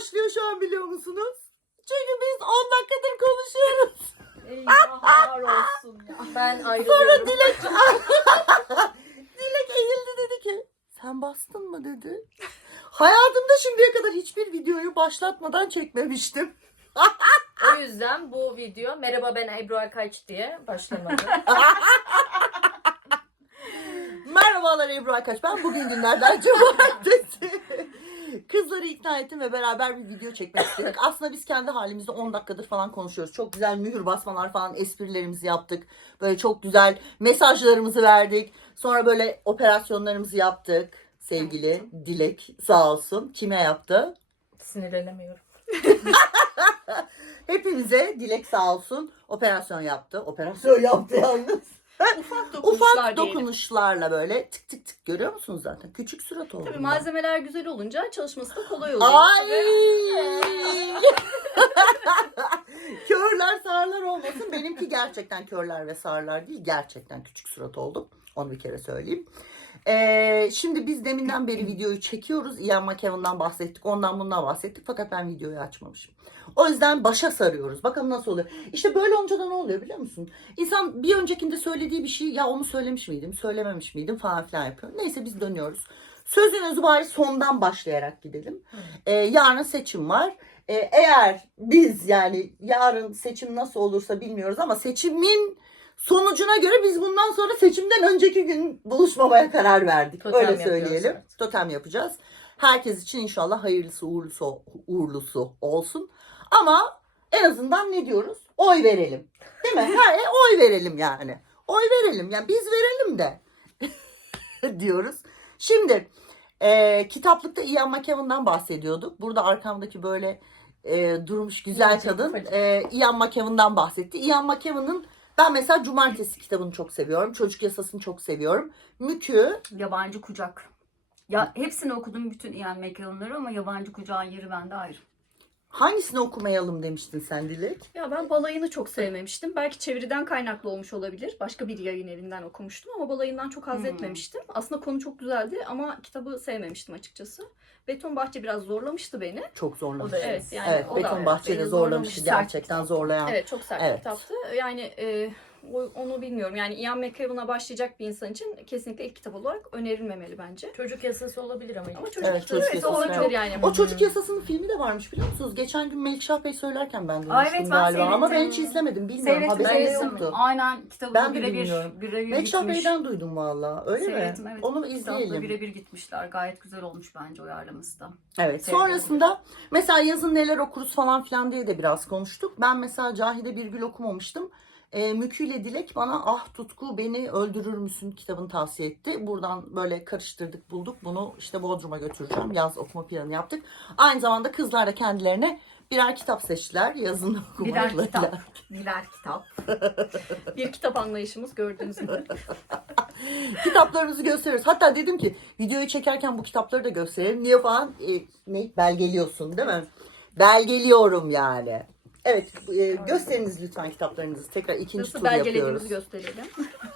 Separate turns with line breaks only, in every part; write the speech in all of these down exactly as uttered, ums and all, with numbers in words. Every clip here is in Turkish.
başlıyor şu an biliyor musunuz? Çünkü biz on dakikadır konuşuyoruz.
Eyvahlar olsun ya. Ben
Sonra
ayrılıyorum.
Dilek Dilek eğildi dedi ki sen bastın mı dedi. Hayatımda şimdiye kadar hiçbir videoyu başlatmadan çekmemiştim.
O yüzden bu video merhaba ben Ebru Akaç diye başlamadı.
Merhabalar Ebru Akaç. Ben bugün günlerden cumartesi. Kızları ikna ettim ve beraber bir video çekmek istedik. Aslında biz kendi halimizde on dakikadır falan konuşuyoruz. Çok güzel mühür basmalar falan esprilerimizi yaptık. Böyle çok güzel mesajlarımızı verdik. Sonra böyle operasyonlarımızı yaptık. Sevgili Dilek sağ olsun. Kime yaptı?
Sinirlenemiyorum.
Hepimize Dilek sağ olsun operasyon yaptı. Operasyon yaptı yalnız.
Ufak dokunuşlar
Ufak
diyelim.
dokunuşlarla böyle tık tık tık görüyor musunuz zaten? Küçük surat oldu.
Tabii
bundan.
malzemeler güzel olunca çalışması da kolay oluyor.
Ay! Körler sağırlar olmasın. Benimki gerçekten körler ve sağırlar değil. Gerçekten küçük surat oldum. Onu bir kere söyleyeyim. Ee, şimdi biz deminden beri videoyu çekiyoruz. Ian McKellen'dan bahsettik. Ondan bundan bahsettik. Fakat ben videoyu açmamışım. O yüzden başa sarıyoruz. Bakalım nasıl oluyor. İşte böyle olunca da ne oluyor biliyor musun? İnsan bir öncekinde söylediği bir şey ya onu söylemiş miydim, söylememiş miydim falan filan yapıyor. Neyse biz dönüyoruz. Sözün özü bari sondan başlayarak gidelim. Ee, yarın seçim var. Ee, eğer biz yani yarın seçim nasıl olursa bilmiyoruz ama seçimin sonucuna göre biz bundan sonra seçimden önceki gün buluşmamaya karar verdik.
Totem
Öyle
yapıyoruz,
söyleyelim.
evet. Totem
Totem yapacağız. Herkes için inşallah hayırlısı uğurlusu, uğurlusu olsun. Ama en azından ne diyoruz? Oy verelim. Değil mi? Her oy verelim yani. Oy verelim. Yani biz verelim de diyoruz. Şimdi e, kitaplıkta Ian McKellen'dan bahsediyorduk. Burada arkamdaki böyle e, durmuş güzel
Ufacık,
kadın
ufacık.
e, Ian McKellen'dan bahsetti. Ian McKellen'ın ben mesela Cumartesi kitabını çok seviyorum. Çocuk Yasası'nı çok seviyorum. Mükü
Yabancı Kucak. Ya hepsini okudum bütün Ian McKellen'ları ama Yabancı Kucak'ın yeri bende ayrı.
hangisini okumayalım demiştin sen Dilek?
Ya ben balayını çok sevmemiştim. Belki çeviriden kaynaklı olmuş olabilir. Başka bir yayın evinden okumuştum ama balayından çok haz
Hmm.
etmemiştim. Aslında konu çok güzeldi ama kitabı sevmemiştim açıkçası. Beton Bahçe biraz zorlamıştı beni.
Çok zorlamış.
O da
Evet yani
Evet,
o
Beton
da
Bahçe'de
beni
zorlamış.
zorlamış,
Gerçekten
sert.
zorlayan.
evet çok sert
Evet.
bir kitaptı. Yani e, o- onu bilmiyorum. Yani Ian McKellen'a başlayacak bir insan için kesinlikle ilk kitap olarak önerilmemeli bence.
Çocuk yasası olabilir ama.
Ama çocuk
Evet,
kitabı
çocuk
evet,
yasası,
olabilir
evet.
yani.
O Çocuk Yasası'nın filmi de varmış biliyor musunuz? Geçen gün Melikşah Bey söylerken ben
Aa,
duymuştum
evet, ben
galiba ama ben
seyrettim.
hiç izlemedim. Bilmiyorum,
Seyrettim,
haberim
seyrettim.
yoktu.
Aynen kitabı
Ben de
birebir
bilmiyorum.
birebir
Melikşah
gitmiş.
Bey'den duydum valla. Öyle
Seyrettim,
mi?
evet.
Onu bir
Kitapla
izleyelim.
birebir gitmişler. Gayet güzel olmuş bence uyarlaması da.
Evet.
Sevdim.
Sonrasında mesela yazın neler okuruz falan filan diye de biraz konuştuk. Ben mesela Cahide Birgül okumamıştım. E, Mükü ile Dilek bana Ah Tutku Beni Öldürür Müsün kitabını tavsiye etti. Buradan böyle karıştırdık bulduk. Bunu işte Bodrum'a götüreceğim. Yaz okuma planı yaptık. Aynı zamanda kızlar da kendilerine birer kitap seçtiler. Yazın
Birer
okumalarıyla.
kitap. Birer kitap.
Bir kitap anlayışımız gördüğünüz gibi.
Kitaplarımızı gösteriyoruz. Hatta dedim ki videoyu çekerken bu kitapları da gösterelim. Niye falan e, ne belgeliyorsun değil mi? Belgeliyorum yani. Evet, e, gösteriniz lütfen kitaplarınızı. Tekrar ikinci
Nasıl
tur yapıyoruz.
belgelediğimizi gösterelim.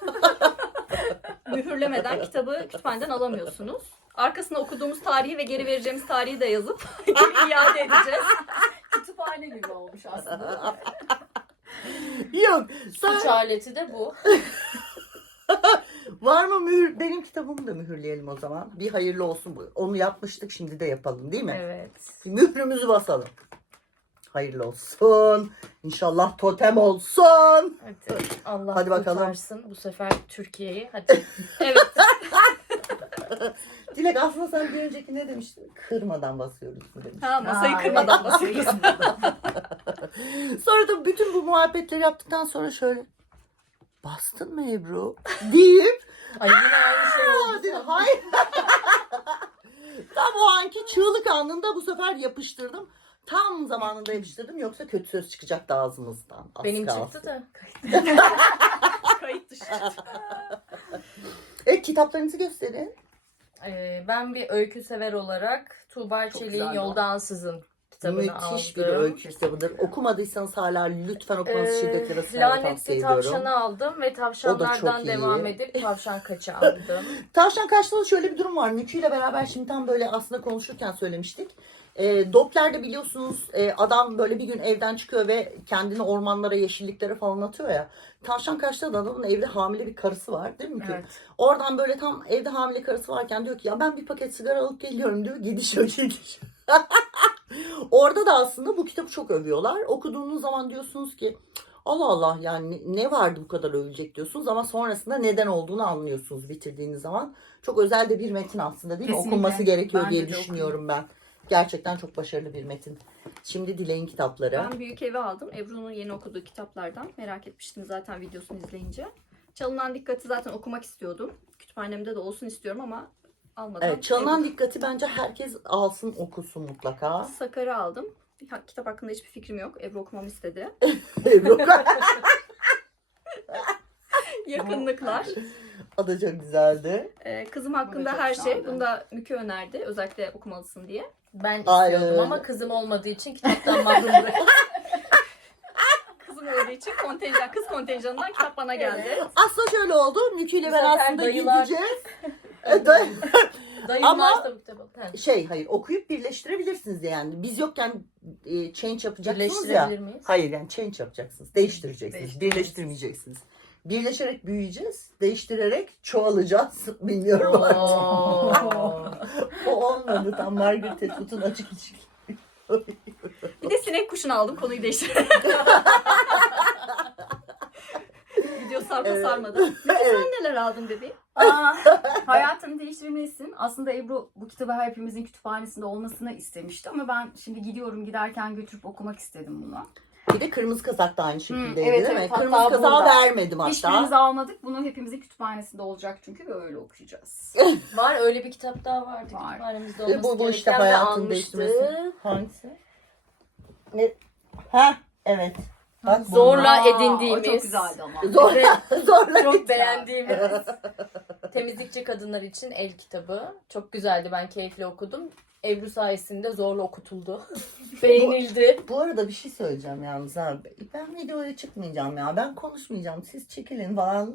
Mühürlemeden kitabı kütüphaneden alamıyorsunuz. Arkasına okuduğumuz tarihi ve geri vereceğimiz tarihi de yazıp geri iade edeceğiz.
Kütüphane gibi olmuş aslında.
Yok.
Suç
Sen,
aleti de bu.
var mı mühür? Benim kitabımı da mühürleyelim o zaman. Bir hayırlı olsun. bu. Onu yapmıştık, şimdi de yapalım değil mi?
Evet.
Mührümüzü basalım. Hayırlı olsun. İnşallah totem olsun.
Hadi Allah
Hadi bakalım.
kurtarsın bu sefer Türkiye'yi. Hadi.
Evet.
Dilek aslında sen bir önceki ne demiştin? Kırmadan basıyoruz mu demiştin.
Ha, masayı
Ha,
kırmadan
evet.
basıyoruz.
Sonra da bütün bu muhabbetleri yaptıktan sonra şöyle bastın mı Ebru? deyip
Ay yine aynı şey
"Aa,"
oldu.
dedi, hayır. Tam o anki çığlık anında bu sefer yapıştırdım. Tam zamanında yapıştırdım yoksa kötü söz çıkacaktı ağzımızdan. Az
Benim
kalsın.
çıktı da.
Kayıt dışı çıktı.
Evet, kitaplarınızı gösterin.
Ee, ben bir öykü sever olarak Tuğba
Çok
Çelik'in
güzel bu.
Yolda Ansızın kitabını
Müthiş
aldım.
bir öykü kitabıdır. Okumadıysanız hala lütfen okumanızı
Ee,
şiddetle ve ısrarla tavsiye
Lanetli
ediyorum.
Tavşan'ı aldım ve
O da
tavşanlardan
çok
devam
iyi.
edip Tavşan Kaç'ı aldım.
Tavşan Kaç'ta da şöyle bir durum var. Mükü ile beraber şimdi tam böyle aslında konuşurken söylemiştik. E, Doppler'de biliyorsunuz e, adam böyle bir gün evden çıkıyor ve kendini ormanlara, yeşilliklere falan atıyor ya. Tavşan Kaç'ta da adamın evde hamile bir karısı var değil mi ki?
Evet.
Oradan böyle tam evde hamile karısı varken diyor ki ya ben bir paket sigara alıp geliyorum diyor. Gidişiyor gidiş. Orada da aslında bu kitabı çok övüyorlar. Okuduğunuz zaman diyorsunuz ki Allah Allah yani ne vardı bu kadar övülecek diyorsunuz ama sonrasında neden olduğunu anlıyorsunuz bitirdiğiniz zaman. Çok özel de bir metin aslında değil mi?
Kesinlikle.
Okunması gerekiyor
Bence
diye
de
düşünüyorum ben. Gerçekten çok başarılı bir metin. Şimdi Dilek'in kitapları.
Ben büyük evi aldım. Ebru'nun yeni okuduğu kitaplardan. Merak etmiştim zaten videosunu izleyince. Çalınan Dikkat'i zaten okumak istiyordum. Kütüphanemde de olsun istiyorum ama almadan.
Evet, Çalınan
Ebru-
Dikkat'i bence herkes alsın okusun mutlaka.
Sakar'ı aldım. Ha, kitap hakkında hiçbir fikrim yok. Ebru okumamı istedi. Yakınlıklar.
O da çok güzeldi.
Ee, kızım hakkında
çok
her şey.
güzeldi.
Bunu da Mükü önerdi. Özellikle okumalısın diye.
Ben
Aynen
istiyordum
öyle.
ama kızım olmadığı için kitaptan mahrum bıraktım.
Kızım olduğu için kontenjan, kız kontenjanından kitap bana geldi.
Aslında şöyle oldu. Mükü ile
Bu
ben
sefer
aslında
dayılar-
gideceğiz. E, day-
Dayım
Ama-
varsa bu kitabı. He.
şey hayır okuyup birleştirebilirsiniz de yani. Biz yokken e, change yapacaksınız ya.
Birleştirebilir miyiz?
Hayır yani change yapacaksınız. Değiştireceksiniz.
Değiştireceksiniz.
Birleştirmeyeceksiniz. Birleşerek büyüyeceğiz. Değiştirerek çoğalacağız. Bilmiyorum.
Oo.
O olmadı. Tam Margaret Atwood'un açık ilişki.
Bir de sinek kuşunu aldım. Konuyu değiştirdim. Video sarpa
Evet.
sarmadı. Mükü
Evet.
sen neler aldın bebeğim?
Aa, hayatını değiştirmelisin. Aslında Ebru bu kitabı hepimizin kütüphanesinde olmasını istemişti ama ben şimdi gidiyorum giderken götürüp okumak istedim bunu.
Bir de kırmızı kazak da aynı şekildeydi
evet,
değil mi?
evet. Hatta
Kırmızı kazağı
burada.
vermedim hatta.
Hiçbirimiz almadık. Bunu hepimizin kütüphanesinde olacak çünkü ve öyle okuyacağız.
Var öyle bir kitap daha vardı.
Var.
Kütüphanemizde
E,
olması
bu, bu işte
gereken ve
hayatın
almıştık.
değiştirmesi. Hangisi? Ne? Ha evet. Bak bu.
Zorla
Aa,
edindiğimiz.
O çok güzeldi ama.
Zor, zorla
Çok
git.
beğendiğimiz temizlikçi kadınlar için el kitabı. Çok güzeldi. Ben keyifle okudum. Ebru sayesinde zorla okutuldu. Beğenildi.
Bu arada bir şey söyleyeceğim yalnız abi. Ben videoya çıkmayacağım ya. Ben konuşmayacağım. Siz çekilin falan.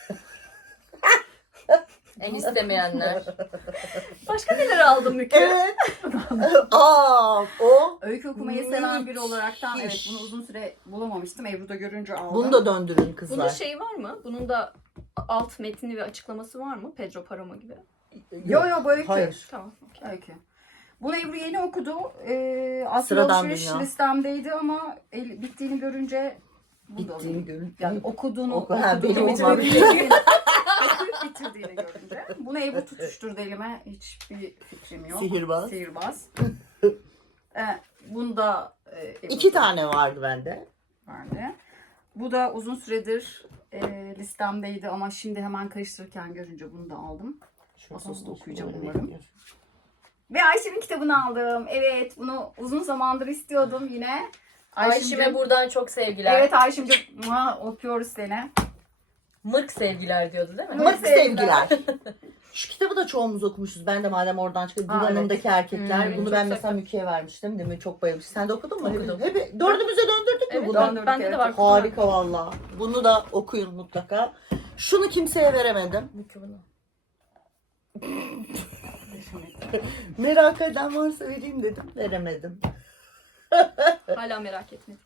En istemeyenler.
Başka neler aldın Mükü?
Evet. Aa, o.
Öykü okumayı seven biri
Müthiş.
olaraktan evet bunu uzun süre bulamamıştım. Ebru da görünce aldım.
Bunu da döndürün
Bunun
kızlar.
şeyi var mı? Bunun da alt metni ve açıklaması var mı? Pedro Paramo gibi.
Yo yo bu Öykü.
Hayır.
Tamam. okey.
Öykü. Bunu Ebru yeni okudu. Ee, aslında
Sıradan
alışveriş
dünya.
listemdeydi ama el, bittiğini görünce bu da
Bittiğini görün.
yani okuduğunu,
Oku- ha,
okuduğunu
benim
bitirdiğini,
olmam.
okuyup bitirdiğini görünce. Bunu Ebru tutuşturdu elime. Hiçbir fikrim yok.
Sihirbaz.
Sihirbaz. ee, bunu da e, Ebru
İki tane vardı bende.
vardı. Bu da uzun süredir e, listemdeydi ama şimdi hemen karıştırırken görünce bunu da aldım. Ağustos'ta okuyacağım umarım. Ve Ayşe'nin kitabını aldım. Evet bunu uzun zamandır istiyordum yine.
Ayşim'e buradan çok sevgiler.
Evet Ayşem'cim mua, öpüyoruz seni.
Mırk sevgiler diyordu değil mi?
Mırk
Mırk sevgiler. Şu kitabı da çoğumuz okumuşuz. Ben de madem oradan çıktı.
Aa,
Divanındaki erkekler.
Hmm,
Bunu
çok
ben
güzel.
mesela Müke'ye vermiştim. Değil mi? Çok bayılmış. Sen de okudun mu?
Okudum.
Hep, hep- dördümüze döndürdük mü
Evet,
bunu?
döndürdük,
bende de
evet.
var.
Harika valla. Bunu da okuyun mutlaka. Şunu kimseye veremedim.
Mükü bunu.
Merak eden varsa vereyim dedim. Veremedim.
Hala merak etmedim.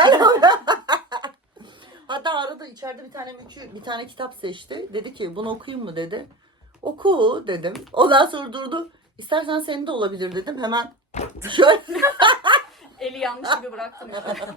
Hatta arada içeride bir tane mükü, bir tane kitap seçti. Dedi ki bunu okuyayım mı dedi. Oku dedim. Ondan sonra durdu. İstersen senin de olabilir dedim. Hemen şöyle
Eli yanlış gibi bıraktım.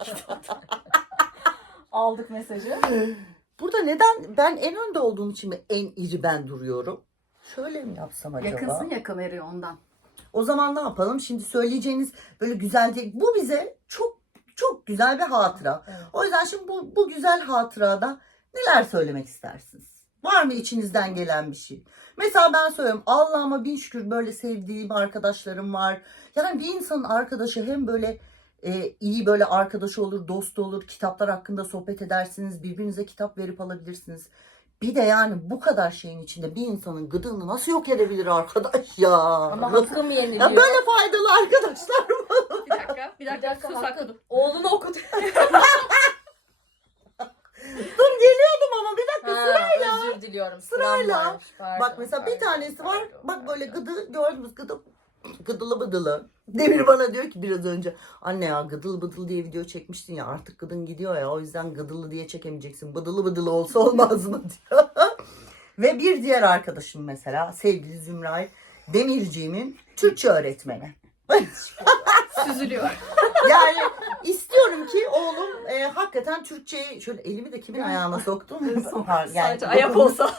Aldık mesajı.
burada neden ben en önde olduğum için mi en iri ben duruyorum? Şöyle mi yapsam acaba?
Yakınsın ya kameraya ondan.
O zaman ne yapalım? Şimdi söyleyeceğiniz böyle güzel değil. Bu bize çok çok güzel bir hatıra.
Evet.
O yüzden şimdi bu, bu güzel hatırada neler söylemek istersiniz? Var mı içinizden gelen bir şey? Mesela ben söylüyorum Allah'ıma bin şükür böyle sevdiğim arkadaşlarım var. Yani bir insanın arkadaşı hem böyle e, iyi böyle arkadaşı olur, dostu olur. Kitaplar hakkında sohbet edersiniz. Birbirinize kitap verip alabilirsiniz. Bir de yani bu kadar şeyin içinde bir insanın gıdığını nasıl yok edebilir arkadaş ya?
Ama
Nasıl-
hakkım
ya
yeniliyor.
böyle faydalı arkadaşlar mı?
Bir dakika. Bir
Bir
dakika.
dakika
Sus
hakkım.
hakkı.
Oğlunu okudu.
Dur geliyordum ama bir dakika
Ha,
sırayla.
özür diliyorum.
Sırayla.
Sıram var. Pardon,
Bak mesela bir
pardon,
tanesi var.
pardon,
Bak böyle
pardon.
gıdı gördünüz gıdı Gıdılı bıdılı. Demir bana diyor ki biraz önce, anne ya gıdılı bıdılı diye video çekmiştin ya, artık gıdın gidiyor ya, o yüzden gıdılı diye çekemeyeceksin. Bıdılı bıdılı olsa olmaz mı diyor. Ve bir diğer arkadaşım mesela sevgili Zümray Demirciğimin Türkçe öğretmeni.
Süzülüyor.
Yani istiyorum ki oğlum e, hakikaten Türkçeyi, şöyle elimi de kimin ayağına soktum. Yani,
Sadece ayak olsa.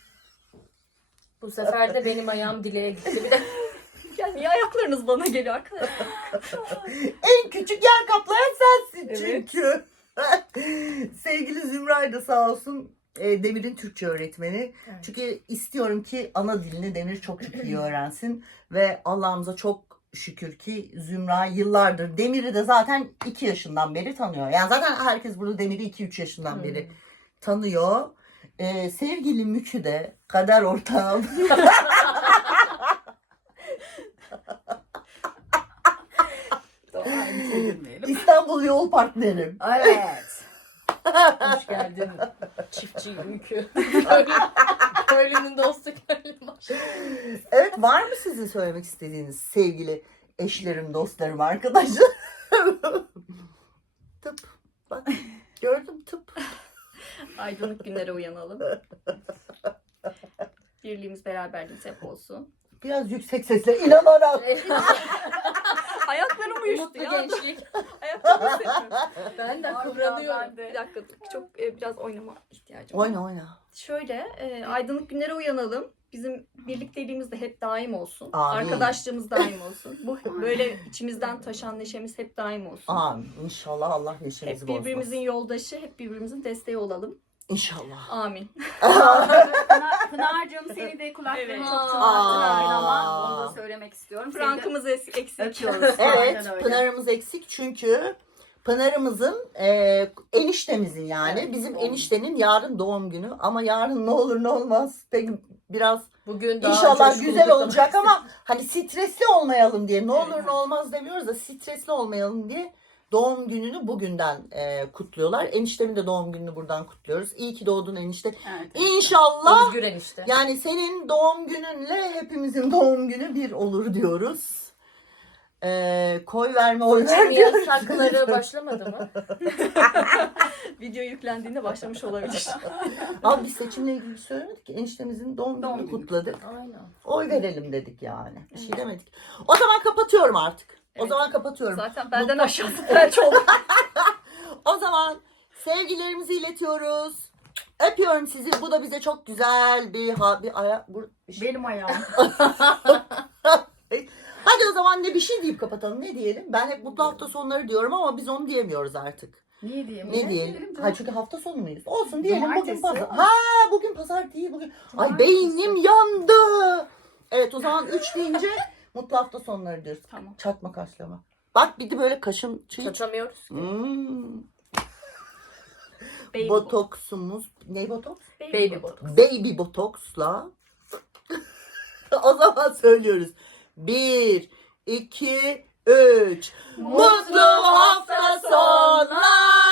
Bu sefer de benim ayağım dileğe gitti. Bir de
Yani niye ayaklarınız bana geliyor arkadaşlar?
en küçük yer kaplayan sensin
Evet.
çünkü. Sevgili Zümray da sağ olsun e, Demir'in Türkçe öğretmeni.
Evet.
Çünkü istiyorum ki ana dilini Demir çok çok iyi öğrensin. Ve Allah'ımıza çok şükür ki Zümra yıllardır, Demir'i de zaten iki yaşından beri tanıyor. Yani zaten herkes burada Demir'i iki üç yaşından
Hmm.
beri tanıyor. Ee, sevgili Mükü de kader ortağım.
Tamam, girmeyelim.
İstanbul yol partnerim.
Evet.
hoş geldin çiftçi Mükü. Köylü, köylünün dostu köylü başı.
Evet, var mı sizin söylemek istediğiniz sevgili eşlerim, dostlarım, arkadaşlar? Tıp. Bak gördüm, tıp.
Aydınlık günlere uyanalım. Birliğimiz, beraberliğimiz hep olsun.
Biraz yüksek sesle inanarak.
Ayaklarım uyuştu
Mutlu
ya.
gençlik.
Ayaklarımı hissetmiyorum.
Ben de
Harbiden
kıvranıyorum.
ben de. Bir dakika dur. Çok e, biraz oynama ihtiyacım var.
Oyna oyna.
Şöyle e, aydınlık günlere uyanalım. Bizim birlikteliğimiz de hep daim olsun.
Amin.
Arkadaşlığımız daim olsun. Bu böyle içimizden taşan neşemiz hep daim olsun.
Amin. İnşallah Allah neşemizi
Hep
bozmaz.
birbirimizin yoldaşı, hep birbirimizin desteği olalım.
İnşallah.
Amin.
Pınar, Pınar'cığım seni de kulaklarım
Evet.
çok çok
Aa.
attın ama onu da söylemek istiyorum. Seni de
Frankımız es- eksik.
öpüyoruz.
Evet,
Aynen öyle.
Pınar'ımız eksik çünkü Pınar'ımızın e, eniştemizin yani
Evet,
bizim
doğum
eniştenin yarın doğum günü, ama yarın ne olur ne olmaz pek biraz
Bugün daha
İnşallah
coşkulu
güzel
kutlamak
olacak
istedim.
ama hani stresli olmayalım diye, ne olur
Evet.
ne olmaz demiyoruz da stresli olmayalım diye doğum gününü bugünden e, kutluyorlar. Eniştemin de doğum gününü buradan kutluyoruz. İyi ki doğdun enişte.
Evet.
İnşallah
Özgür enişte.
yani senin doğum gününle hepimizin doğum günü bir olur diyoruz. E, koy verme oy ver
Seçim
diyoruz.
yasakları başlamadı mı?
Video yüklendiğinde başlamış olabilir.
Abi biz seçimle ilgili bir şey söylemedik ki. Eniştemizin doğum
Doğum
gününü
günü.
kutladık.
Aynen.
Oy verelim dedik yani. Bir şey demedik. O zaman kapatıyorum artık. O
Evet.
zaman kapatıyorum.
Zaten benden aşağısı felç oldu.
O zaman sevgilerimizi iletiyoruz. Öpüyorum sizi. Bu da bize çok güzel bir ha bir aya bu, bir şey.
Benim ayağım.
Hadi o zaman ne bir şey deyip kapatalım. Ne diyelim? Ben hep mutlu hafta sonları diyorum ama biz onu diyemiyoruz artık.
Niye diyeyim?
Ne diyelim? Ha çünkü hafta sonu muyuz? Olsun diyelim. Bugün
Cumartesi.
pazar. Ha bugün pazar değil bugün. Ay
Cumartesi.
beynim yandı. Evet o zaman üç deyince mutlu hafta sonları diyoruz.
Tamam.
Çatma kaşlama. Bak bir de böyle kaşım çiğ.
Çaçamıyoruz.
Hmm.
Baby
Botoksumuz. Ne botoks?
Baby botox.
Baby botoksla. O zaman söylüyoruz. Bir, iki, üç. Mutlu hafta sonları.